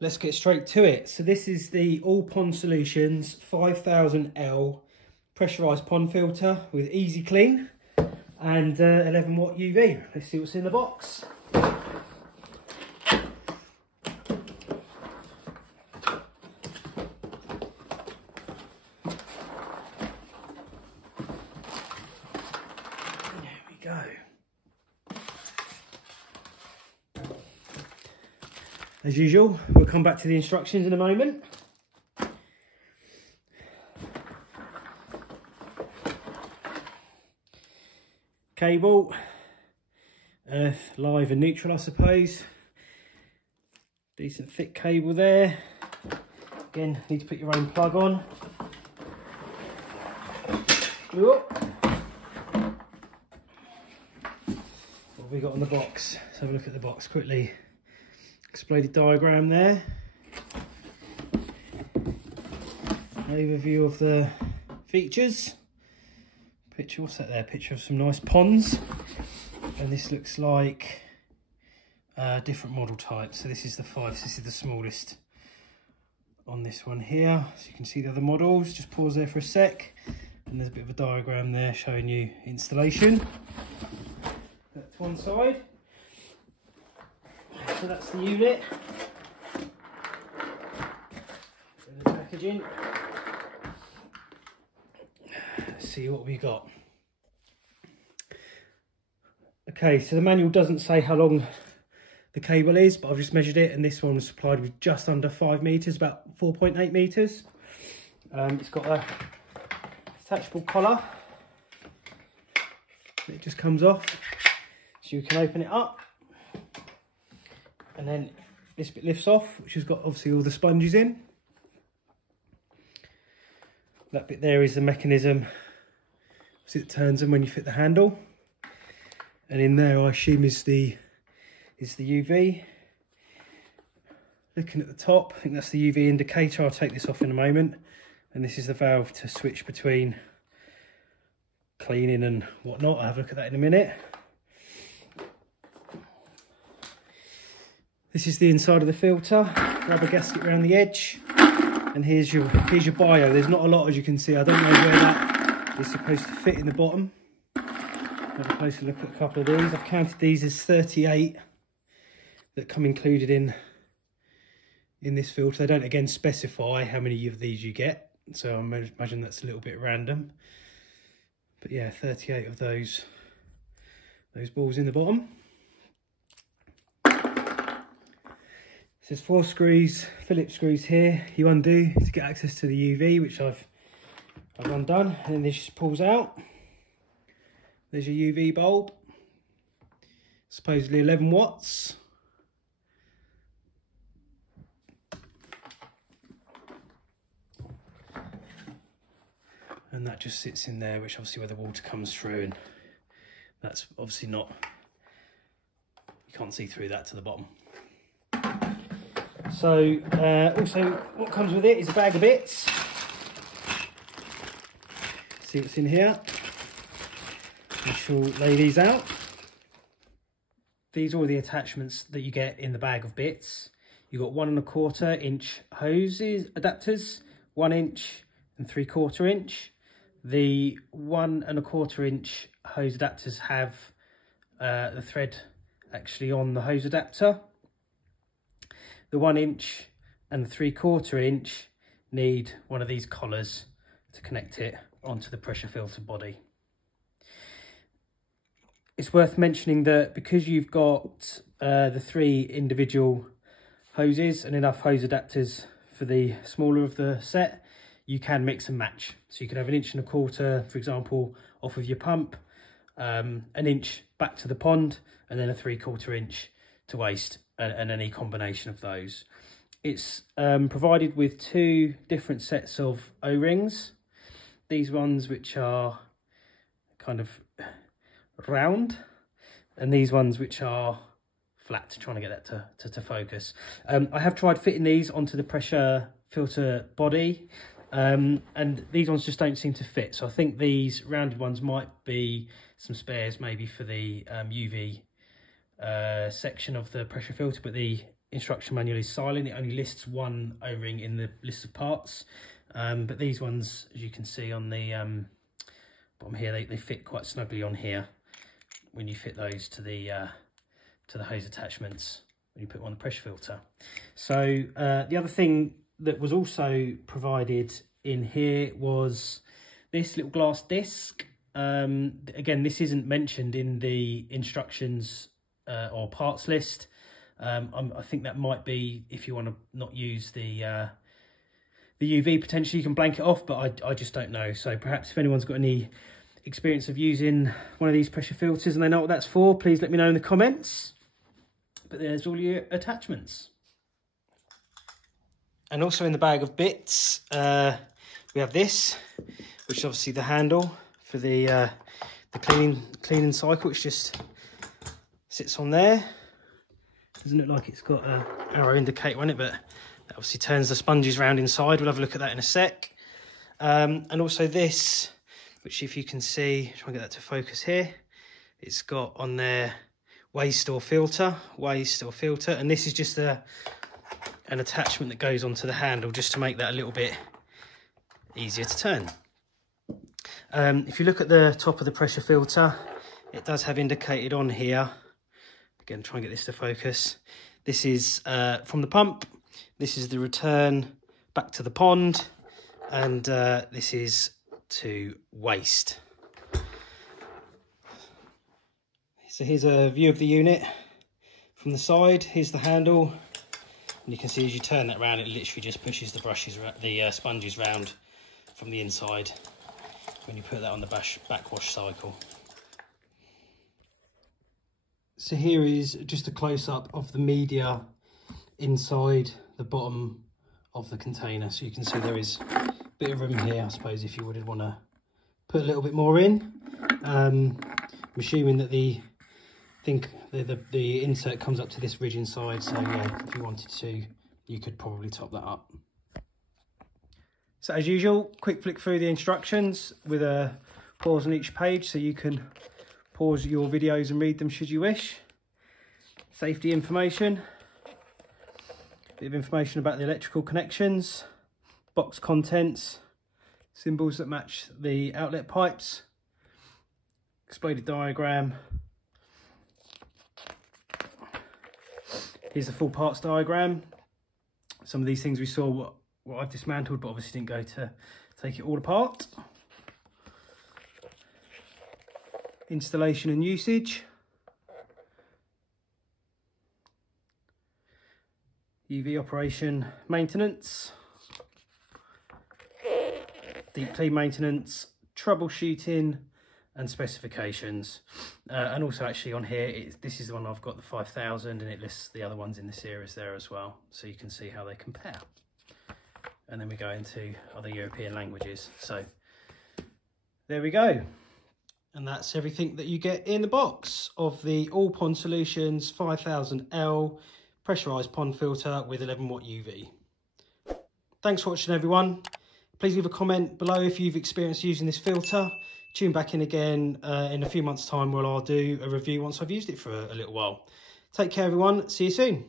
let's get straight to it. So this is the All Pond Solutions 5000L pressurised pond filter with easy clean and 11 watt UV. Let's see what's in the box. Go. As usual, we'll come back to the instructions in a moment. Cable, earth, live and neutral, I suppose. Decent thick cable there. Again, need to put your own plug on. Whoop. What have we got on the box? Let's have a look at the box quickly. Exploded diagram there. Overview of the features. Picture, what's that there? Picture of some nice ponds. And this looks like different model types. So this is the 5, so this is the smallest on this one here. So you can see the other models. Just pause there for a sec. And there's a bit of a diagram there showing you installation. That's one side. So that's the unit. And the packaging. Let's see what we got. Okay, so the manual doesn't say how long the cable is, but I've just measured it, and this one was supplied with just under 5 meters, about 4.8 meters. It's got a detachable collar. It just comes off, so you can open it up, and then this bit lifts off, which has got obviously all the sponges in. That bit there is the mechanism, so it turns them when you fit the handle, and in there I assume is the UV. Looking at the top, I think that's the UV indicator. I'll take this off in a moment, and this is the valve to switch between cleaning and whatnot. I'll have a look at that in a minute. This is the inside of the filter. Rubber gasket around the edge, and here's your bio. There's not a lot, as you can see. I don't know where that is supposed to fit in the bottom. Have a closer look at a couple of these. I've counted these as 38 that come included in this filter. They don't again specify how many of these you get, so I imagine that's a little bit random. But yeah, 38 of those balls in the bottom. There's 4 screws, Phillips screws here. You undo to get access to the UV, which I've undone, and then this just pulls out. There's your UV bulb, supposedly 11 watts. And that just sits in there, which obviously where the water comes through, and that's obviously not, you can't see through that to the bottom. So also what comes with it is a bag of bits. See what's in here. I shall lay these out. These are all the attachments that you get in the bag of bits. You've got 1 1/4 inch hoses adapters, 1 inch and 3/4 inch. The 1 1/4 inch hose adapters have the thread actually on the hose adapter. The 1 inch and the 3/4 inch need one of these collars to connect it onto the pressure filter body. It's worth mentioning that because you've got the 3 individual hoses and enough hose adapters for the smaller of the set, you can mix and match. So you can have 1 1/4 inch, for example, off of your pump, 1 inch back to the pond, and then a 3/4 inch to waste, and any combination of those. It's provided with 2 different sets of O-rings. These ones which are kind of round, and these ones which are flat, trying to get that to focus. I have tried fitting these onto the pressure filter body, and these ones just don't seem to fit. So I think these rounded ones might be some spares maybe for the UV section of the pressure filter, but the instruction manual is silent. It only lists one O-ring in the list of parts, but these ones, as you can see on the bottom here, they fit quite snugly on here when you fit those to the hose attachments when you put them on the pressure filter. So the other thing that was also provided in here was this little glass disc. Again, this isn't mentioned in the instructions or parts list. I think that might be if you want to not use the UV, potentially you can blank it off, but I just don't know. So perhaps if anyone's got any experience of using one of these pressure filters and they know what that's for, please let me know in the comments. But there's all your attachments. And also in the bag of bits, we have this, which is obviously the handle for the cleaning cycle. It just sits on there. Doesn't look like it's got an arrow indicator on it, but that obviously turns the sponges round inside. We'll have a look at that in a sec. And also this, which if you can see, try and get that to focus here, it's got on there waste or filter, and this is just an attachment that goes onto the handle just to make that a little bit easier to turn. If you look at the top of the pressure filter, it does have indicated on here, again try and get this to focus, this is from the pump, this is the return back to the pond, and this is to waste. So here's a view of the unit from the side. Here's the handle, and you can see as you turn that around, it literally just pushes the sponges round from the inside when you put that on the backwash cycle. So here is just a close-up of the media inside the bottom of the container. So you can see there is a bit of room here, I suppose, if you would want to put a little bit more in. I'm assuming that the insert comes up to this ridge inside, so yeah, if you wanted to, you could probably top that up. So as usual, quick flick through the instructions with a pause on each page, so you can pause your videos and read them should you wish. Safety information, bit of information about the electrical connections, box contents, symbols that match the outlet pipes, exploded diagram. Here's the full parts diagram. Some of these things we saw what I've dismantled, but obviously didn't go to take it all apart. Installation and usage. UV operation maintenance. Deep clean maintenance, troubleshooting, and specifications. And also actually on here, this is the one I've got, the 5000, and it lists the other ones in the series there as well, so you can see how they compare. And then we go into other European languages. So there we go. And that's everything that you get in the box of the All Pond Solutions 5000L pressurized pond filter with 11 watt UV. Thanks for watching, everyone. Please leave a comment below if you've experienced using this filter. Tune back in again in a few months' time where I'll do a review once I've used it for a little while. Take care, everyone. See you soon.